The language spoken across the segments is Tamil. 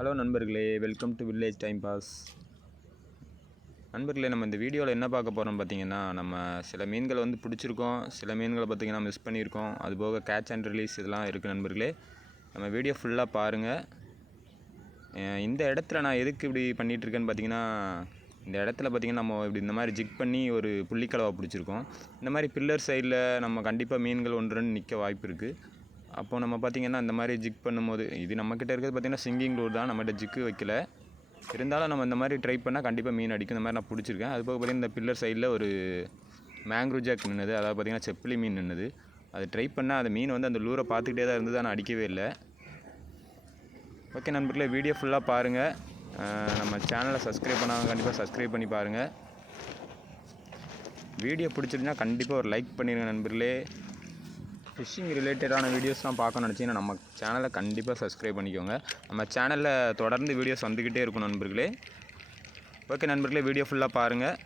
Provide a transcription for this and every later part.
ஹலோ நண்பர்களே, welcome to village time pass. நண்பர்களே, நம்ம இந்த வீடியோவில் என்ன பார்க்க போகிறோம் பார்த்தீங்கன்னா, நம்ம சில மீன்களை பிடிச்சிருக்கோம், சில மீன்களை பார்த்திங்கன்னா மிஸ் பண்ணியிருக்கோம். அதுபோக கேட்ச் அண்ட் ரிலீஸ் இதெல்லாம் இருக்குது நண்பர்களே. நம்ம வீடியோ ஃபுல்லாக பாருங்கள். இந்த இடத்துல நான் எதுக்கு இப்படி பண்ணிகிட்ருக்கேன்னு பார்த்தீங்கன்னா, இந்த இடத்துல பார்த்திங்கன்னா நம்ம இப்படி இந்த மாதிரி ஜிக் பண்ணி ஒரு புள்ளிக்கலவை பிடிச்சிருக்கோம். இந்த மாதிரி பில்லர் சைடில் நம்ம கண்டிப்பாக மீன்கள் 1-2 நிற்க வாய்ப்பு இருக்குது. அப்போது நம்ம பார்த்திங்கன்னா இந்த மாதிரி ஜிக் பண்ணும்போது, இது நம்மக்கிட்ட இருக்கிறது பார்த்திங்கன்னா சிங்கிங் லூர் தான், நம்மகிட்ட ஜிக்கு வைக்கல. இருந்தாலும் நம்ம இந்த மாதிரி ட்ரை பண்ணால் கண்டிப்பாக மீன் அடிக்கும். இந்த மாதிரி நான் பிடிச்சிருக்கேன். அதுபோக பார்த்திங்கன்னா இந்த பில்லர் சைடில் ஒரு மேங்க்ரூவ் ஜாக் நின்றுது, அதாவது பார்த்திங்கன்னா செப்பிலி மீன் நின்றுது. அது ட்ரை பண்ணால் அந்த மீன் அந்த லூரை பார்த்துக்கிட்டே தான் இருந்தது, ஆனால் அடிக்கவே இல்லை. ஓகே நண்பர்களே, வீடியோ ஃபுல்லாக பாருங்கள். நம்ம சேனலை சப்ஸ்கிரைப் பண்ணாங்க கண்டிப்பாக சப்ஸ்கிரைப் பண்ணி பாருங்கள். வீடியோ பிடிச்சிருந்தா கண்டிப்பாக ஒரு லைக் பண்ணிடுங்க நண்பர்களே. ஃபிஷ்ஷிங் ரிலேட்டடான வீடியோஸ்லாம் பார்க்கணும்னு நினச்சிங்கன்னா நம்ம சேனலை கண்டிப்பாக சப்ஸ்கிரைப் பண்ணிக்கோங்க. நம்ம சேனலில் தொடர்ந்து வீடியோஸ் வந்துக்கிட்டே இருக்கும் நண்பர்களே. ஓகே நண்பர்களே, வீடியோ ஃபுல்லாக பாருங்கள்.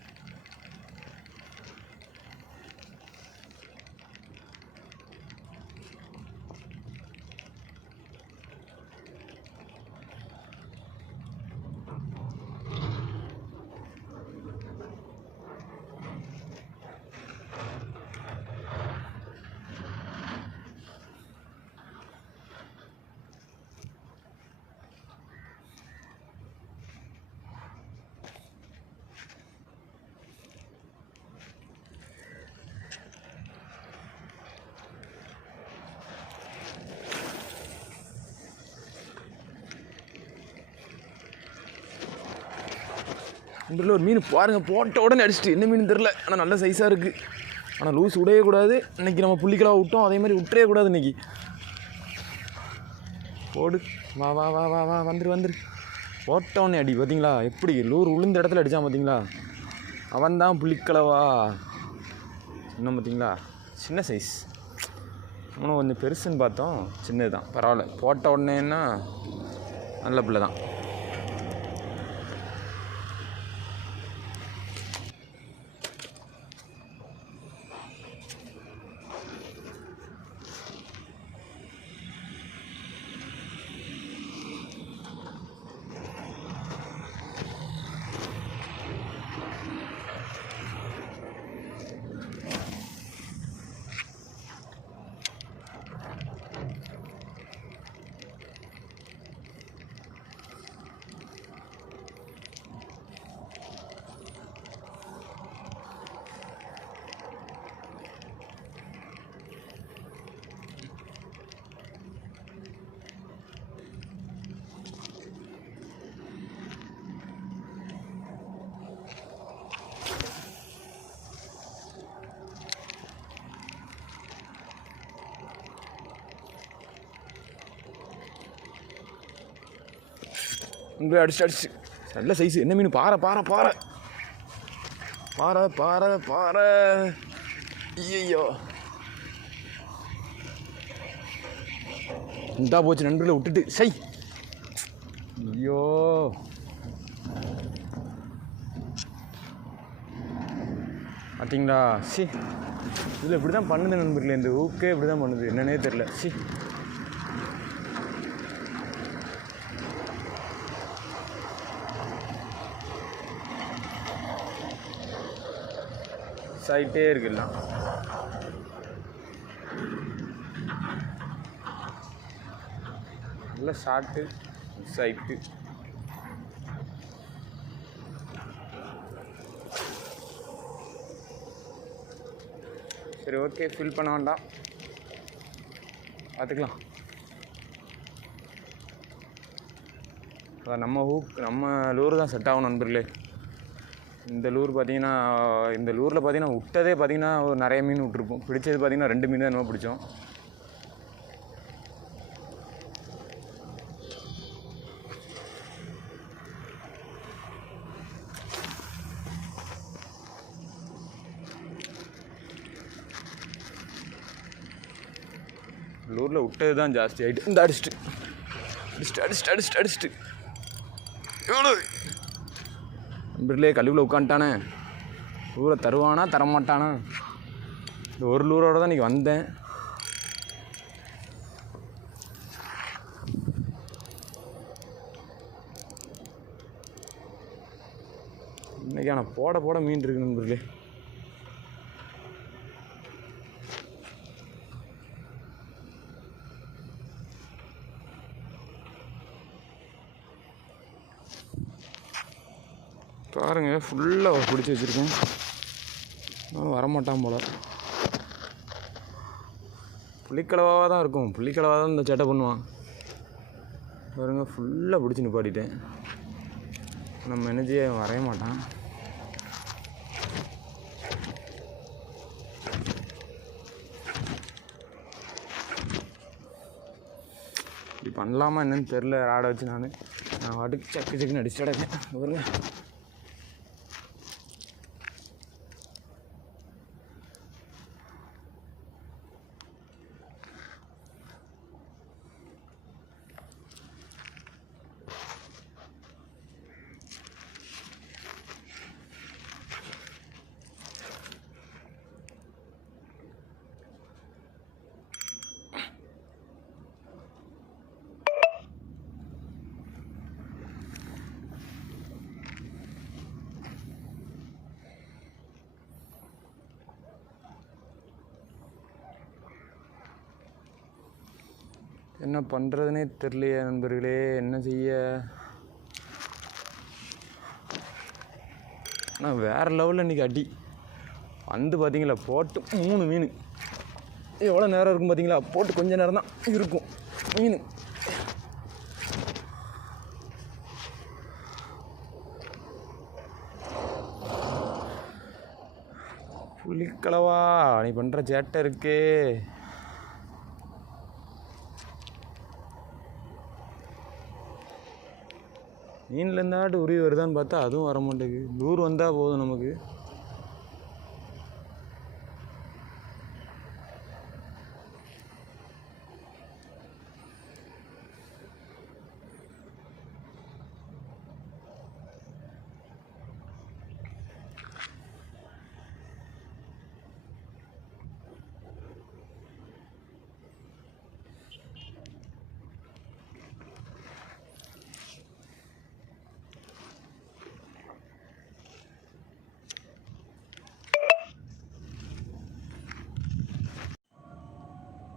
இதில் ஒரு மீன் பாருங்கள், போட்ட உடனே அடிச்சிட்டு. என்ன மீன் தெரில, ஆனால் நல்ல சைஸாக இருக்குது. ஆனால் லூஸ் விடவே கூடாது. இன்றைக்கி நம்ம புள்ளிக்கலாக விட்டோம், அதே மாதிரி விட்டுறவே கூடாது. இன்றைக்கி போடு, வா வா வா வா வா வந்துரு. போட்ட உடனே அடி. பார்த்தீங்களா எப்படி லூர் உளுந்த இடத்துல அடித்தான் பார்த்தீங்களா? அவன் தான் புள்ளிக்கலவா. இன்னும் பார்த்தீங்களா சின்ன சைஸ். இன்னும் கொஞ்சம் பெருசுன்னு பார்த்தோம், சின்னது தான். பரவாயில்ல, போட்ட உடனேன்னா நல்ல பிள்ளை தான். இங்கே அடிச்சு நல்ல சைஸு. என்ன மீன்? பாறை பாறை பாறை பாறை பாறை பாறை. ஐயோ, இந்தா போச்சு நண்பர்களை விட்டுட்டு. சை, ஐயோ, பார்த்தீங்களா? சி, இதில் இப்படி தான் பண்ணுது நண்பர்களே. இந்த ஊக்கே இப்படி தான் பண்ணுது, என்னன்னே தெரில. சி, ஆகிட்டே இருக்குல்லாம். நல்ல ஷார்ட்டு சைட்டு. சரி, ஓகே, ஃபில் பண்ண வேண்டாம், பார்த்துக்கலாம். நம்ம நம்ம லூர் தான் செட் ஆகும் நண்பர்களே. இந்த லூர் பார்த்திங்கன்னா, இந்த லூரில் பார்த்திங்கன்னா விட்டதே பார்த்திங்கன்னா ஒரு நிறைய மீன் விட்டுருப்போம். பிடிச்சது பார்த்திங்கன்னா 2 மீன் தான் என்னமோ பிடிச்சோம். லூரில் விட்டது தான் ஜாஸ்தி ஆகிட்டு. இந்த அடிச்சுட்டு நண்பர்களே, கழிவுல உட்காந்துட்டானே. லூரை தருவானா தரமாட்டானா? இந்த ஒரு லூரோடு தான் இன்றைக்கி வந்தேன். இன்றைக்கி ஆனால் போட மீன் இருக்குது நண்பர்களே. பாருங்க ஃபுல்லாக பிடிச்சி வச்சுருக்கேன். வரமாட்டான் போல். புளிக்கலவாக தான் இருக்கும். புளிக்கலவாக தான் இந்த சேட்டை பண்ணுவான். பாருங்க ஃபுல்லாக பிடிச்சி நிப்பாட்டிட்டேன். நம்ம எனர்ஜியை வரைய மாட்டான். இப்படி பண்ணலாமா என்னன்னு தெரில. ராடை வச்சு நான் வாட்டுக்கு சக்குன்னு அடிச்சுட்டு கிடக்கேன். பாருங்க என்ன பண்ணுறதுனே தெரியலையே நண்பர்களே. என்ன செய்ய? ஆனால் வேறு லெவலில் இன்றைக்கி அடி வந்து பார்த்தீங்களா. போட்டு 3 மீன். எவ்வளோ நேரம் இருக்கும் பார்த்தீங்களா. போட்டு கொஞ்சம் நேரம் தான் இருக்கும் மீன். புளிக்கலவா நீ பண்ணுற சேட்டை இருக்கே. மீனில் இருந்தாட்டு உருவி வருதான்னு பார்த்தா அதுவும் வர மாட்டேங்குது. லூர் வந்தால் போதும் நமக்கு.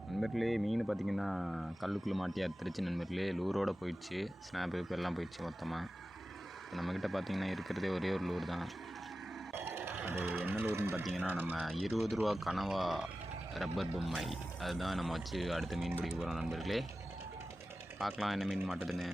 நண்பர்களே மீன் பார்த்திங்கன்னா கல்லுக்குள்ளே மாட்டி அறுத்துருச்சு நண்பர்களே. லூரோடு போயிடுச்சு. ஸ்னாப்பு இப்போ எல்லாம் போயிடுச்சு மொத்தமாக. இப்போ நம்மக்கிட்ட பார்த்திங்கன்னா இருக்கிறதே ஒரே ஒரு லூர் தான். அது என்ன லூர்னு பார்த்திங்கன்னா நம்ம 20 ரூபா கனவா ரப்பர் பொம்மை. அதுதான் நம்ம வச்சு அடுத்த மீன் பிடிக்க போகிறோம் நண்பர்களே. பார்க்கலாம் என்ன மீன் மாட்டுதுன்னு.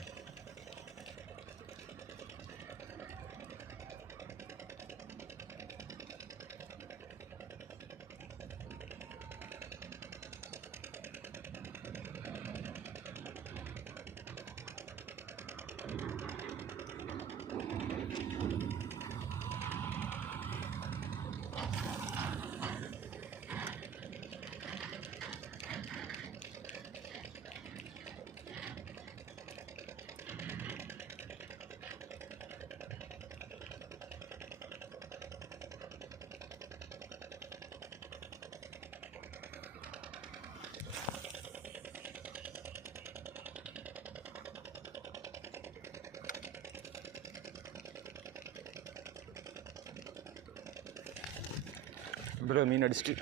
இப்படி மீன் அடிச்சுட்டு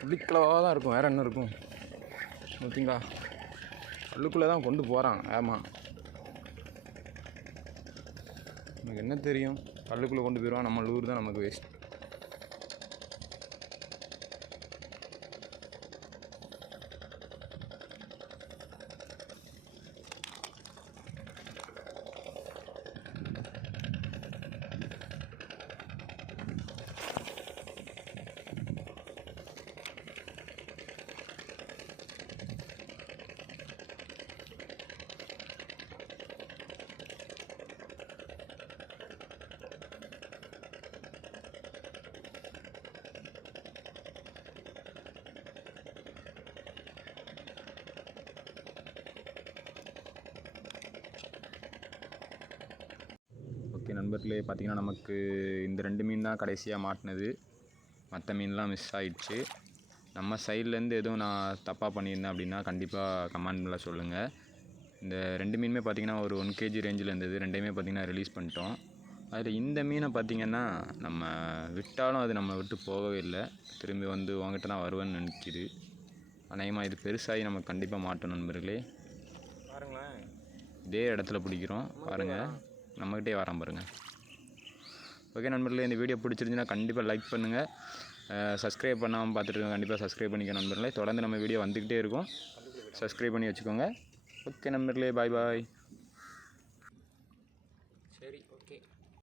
புளிக்கலவாக தான் இருக்கும். வேறு என்ன இருக்கும் பார்த்தீங்களா. கல்லுக்குள்ளே தான் கொண்டு போகிறான். ஆமாம், நமக்கு என்ன தெரியும். கல்லுக்குள்ளே கொண்டு போயிடுவான். நம்ம லூர் தான் நமக்கு வேஸ்ட். ஓகே நண்பர்களே, பார்த்திங்கன்னா நமக்கு இந்த 2 மீன் தான் கடைசியாக மாட்டினது. மற்ற மீன்லாம் மிஸ் ஆகிடுச்சு. நம்ம சைட்லேருந்து எதுவும் நான் தப்பாக பண்ணியிருந்தேன் அப்படின்னா கண்டிப்பாக கமெண்டில் சொல்லுங்கள். இந்த 2 மீனுமே பார்த்திங்கன்னா ஒரு 1 kg ரேஞ்சில் இருந்தது. 2மே பார்த்திங்கன்னா ரிலீஸ் பண்ணிட்டோம். அதில் இந்த மீனை பார்த்திங்கன்னா நம்ம விட்டாலும் அது நம்ம விட்டு போகவே இல்லை. திரும்பி வந்து உங்ககிட்ட தான் வருவேன்னு நினைக்கிது. அநேகமாக இது பெருசாகி நமக்கு கண்டிப்பாக மாட்டோம் நண்பர்களே. பாருங்களேன், இதே இடத்துல பிடிக்கிறோம் பாருங்கள், நம்மகிட்டே வரான் பாருங்கள். ஓகே நண்பர்களே, இந்த வீடியோ பிடிச்சிருந்துச்சுன்னா கண்டிப்பாக லைக் பண்ணுங்கள். சப்ஸ்கிரைப் பண்ணாமல் பார்த்துட்டு இருக்கோம், கண்டிப்பாக சப்ஸ்கிரைப் பண்ணிக்க நண்பர்களே. தொடர்ந்து நம்ம வீடியோ வந்துக்கிட்டே இருக்கும், சப்ஸ்கிரைப் பண்ணி வச்சுக்கோங்க. ஓகே நண்பர்களே, பாய் பாய்.